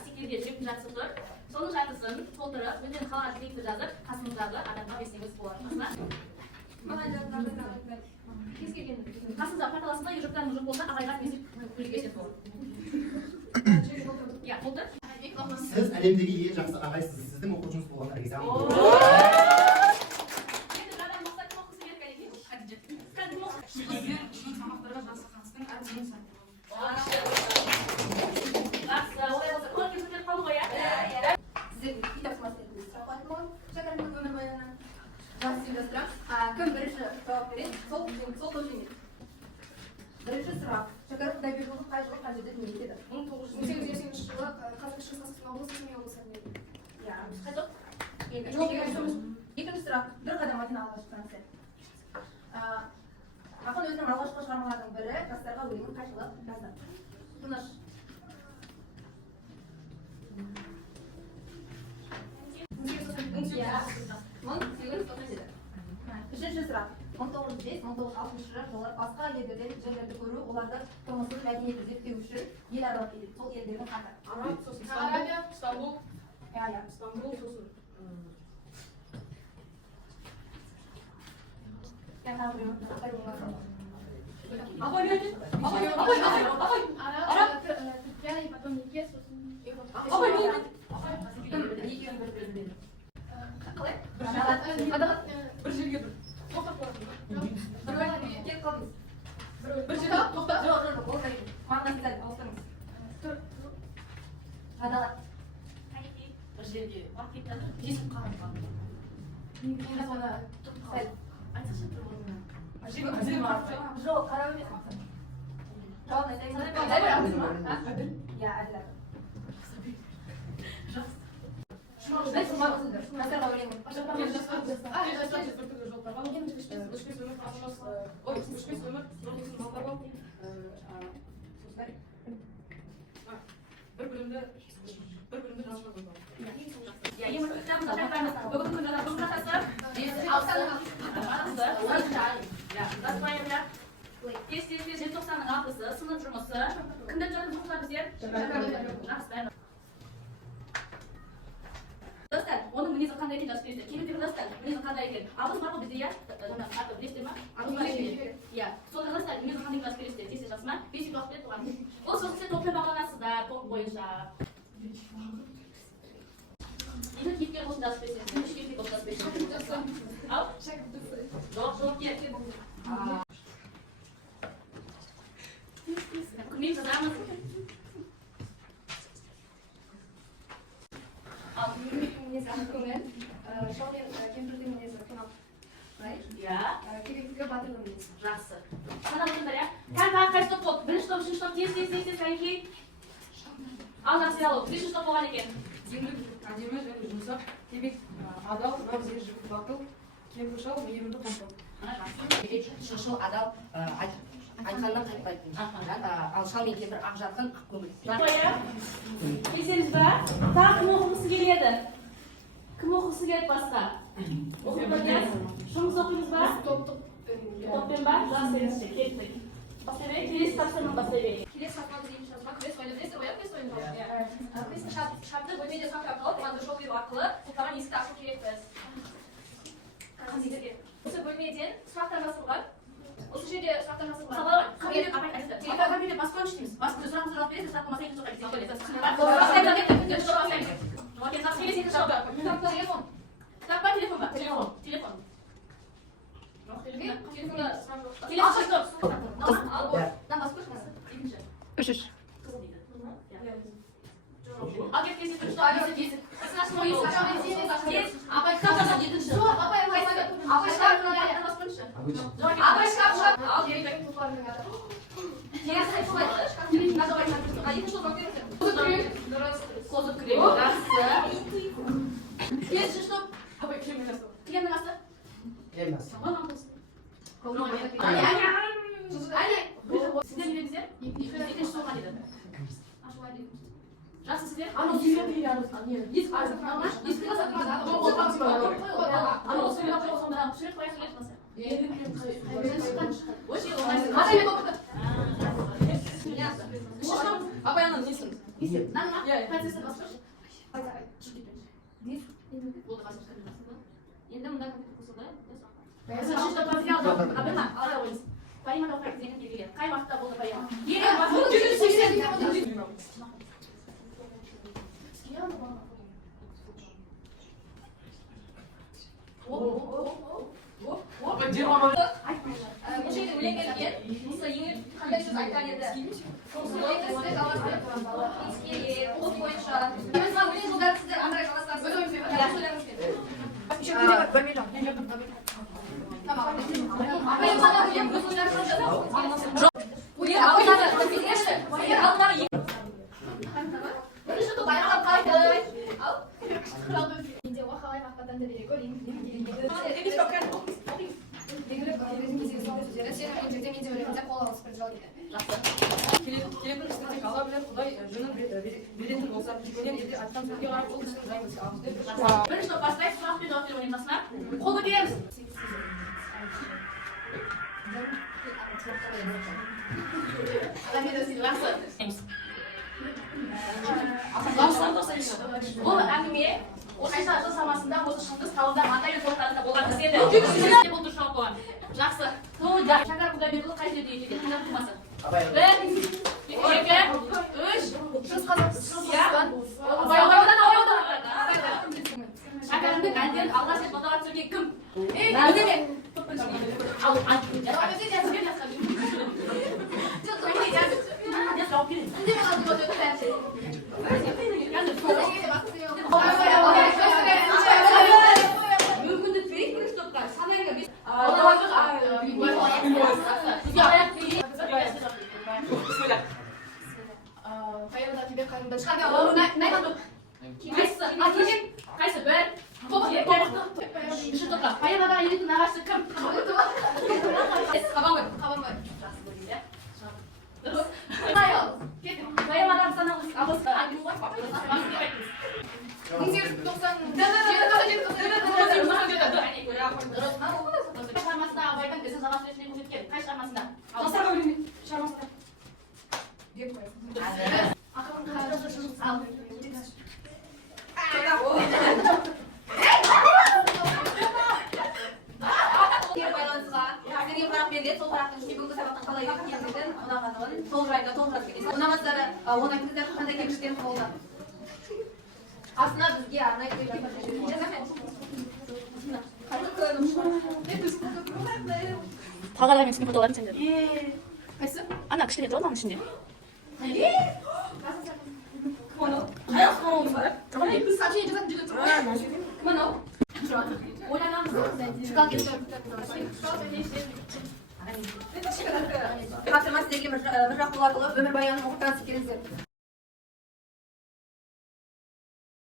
стикерге жеп жатсып тұр. Соның жартысын толтырып, өздерінің қалаған тілекті жазып, қасыңыздағы адамға берсеңіз болады. Қасыңызда парталасында ежіктарыңыз жоқ болса, ағайға немесе көйлек болады. Иә, болды. Сіз әлемдегі ең жақсы ағайсыз. Сіздің оқушыңыз болғандар ризамын. Кім бірінші жауап береді, сол көшемейді. Бірінші сұрақ. Шәкәрім Құдайбердіұлы қай жылы қай жерде дүниеге келді? 1880 жылы қазір шығыс қазақстан облысы Семей облысында. Иә, қайтып? Екінші сұрақ. Бір қадам Мадинаға шықсаңыз. Ақын өзінің алғашқы шығармаларының бірі жастарға өлеңін қай жылы жазды? Тыныш. Үшінші сұрақ. 1905-1960 жылы басқа елдерден жерлерді көру, оларды тұрмысын мәдениетін зерттеу үшін ел аралап келеді. Сол елдердің аты. Араб, сосын Арабия, Стамбул. Стамбул, сосын. Араб, Түркия, и потом Египет, сосын Европа. Қалай? Бір жерге бір. Тоқтап қояды. Кетіп қалдыңыз. Бір жерге тоқтап. Жоқ, ол қайын. Мағынасын сәл ауыстырыңыз. Ғадалат. Бір жерге барып кетті, жесіп қарап қалды. Сәл. Айтсашы бір орнына. Жоқ, қарап емес мақсат. Жауабын айтайын. Иә, әділ. бір-бірімді жазып желтоқсанның 6-сы сынып жұмысы. Кімден жатыр жоқсыздар біздер? Достар, оның мінезі қандай екен жазып бересіздер. Келіндегі достар, мінезі қандай екен? Абыз бар ғой бізде, иә? Білесіздер ма? Абыз бар екен. Иә. Сонда достар, мінезі қандай жазып бересіздер. Тез жазма. 5 минут уақыт беріп тұрған. Ол соғысы топпен бағаланасыздар, топ бойынша. Енді кейіпкер болсын жазып бересіздер. Үш кейіпкер болсын жазып бересіздер. Ал? Жоқ, кейіпкер. Күнмен жазамыз. Ал мінезі көңіл, шал мен кемпірдің мінезі қонақ. Иә. Керектігі батырлы мінез. Жақсы. Қанат отырдар, иә? Тағы қайсы топ болды? Бірінші топ, үшінші топ, тез, кәйкей. Ал жақсы диалог. Үшінші топ болған екен. Әдемі және жұмсақ, кебек адал, нағыз ер жігіт батыл, кемпір шал, мейірімді қамқор. Шыншыл адал, айтқаннан қайтпайтын. Ал шал мен кемпір ақ жарқын, ақ көңіл. Келсеңіз ба? Тағы кім оқығысы келеді? Кім оқығысы келеді басқа? Шыңыз оқимыз ба? Топпен ба? Жақсы, кеттік. Бастай берейік, келесі тапсырманы бастай берейік. Келесі шартманы дейінші жазба, күрес ойны білесіздер ғой, күрес ойны бар. Күрестің шарты бөлмеде сақтап қалып, оған жол беру арқылы топтаған есікті ашу керекпіз. Осы бөлмеден сұрақтар жасалған. Осы жерде сұрақтар жасалған. Қабілет басқа өңіштейміз. Басқа сұрағын жауап бересіз, сұраққа масайын жоқ телефон ба? Телефон. Үш. Ал кеп келсек, жақсы сіздер? Анау сөйлетіп жатыр. Есік Абай ана несін? Nana, Ya, ya. процесстер басқыш. Шығып кетпеңіз. Болды, басқыш кабинасында. Енді мында компьютер қосылды. Шешті материалды абырма, ала қойыңыз. Поимада оқырайық деген белгілер. Қай уақытта болды поима? Ең Бұл жерде өлең келген, осы еңір қандай сөз айтар еді? Осы өлеңді сіздер жалғастырып, қол бойынша. Mesela өлең жолдары сіздер андай жалғастырасыз. Келетін істетек ала білер, Құдай жөнін беретін болса, мен жерде айтқан сөзге қарап ол кісінің жайын бізге алып деп бірінші топ бастайық, сұрақ пен жауап беру ұйымдасына. Қол көтереміз. Бұл әңгіме осынша жыл шамасында осы шыңғыс тауында маңдай мен тоқтарында болған қыз еді. Бұл дұрыс жауап болған. Жақсы. Шәкір Құдайбекұлы қай жерде екен? Қандай тумасы? 1, 2, 3. Шығыс Қазақстан. Шәкәрімнің әндерін алғаш рет нотаға түсірген кім? Өзіме. Ал, мүмкіндік берейік бірінші топқа. Санайға бес. Қайырда тебе қайырда Қайсы? Бір. Үшінші топқа. Поэмадағы елдің нағашы кім? Қабанбай. Дұрыс. Поэмадағы саналыс абыз әңгіме ғой. 1990 шығармасында абайдың ісі жалғас суретіне көрсеткен. Қай шығармасында? Сіздерге сұрақ беріледі, сол сұрақтың ішінде бүгінгі сабақтың қалай өткендігін, ұнағандығын толығырақ кетесіз. Ұнамастары, оны айтыңыздар, қандай кемшіліктеріңіз болды? Астына бізге арнайы Тағала мен сіздің фотоларын сендер. Қайсы? Ана кішкене тұр оның ішінде. Сообщение жазатын жігіт тұр ғой. Кім анау? Тапсырма сіздерге бір жақ арқылы өмірбаянын оқып танысып келіңіздер.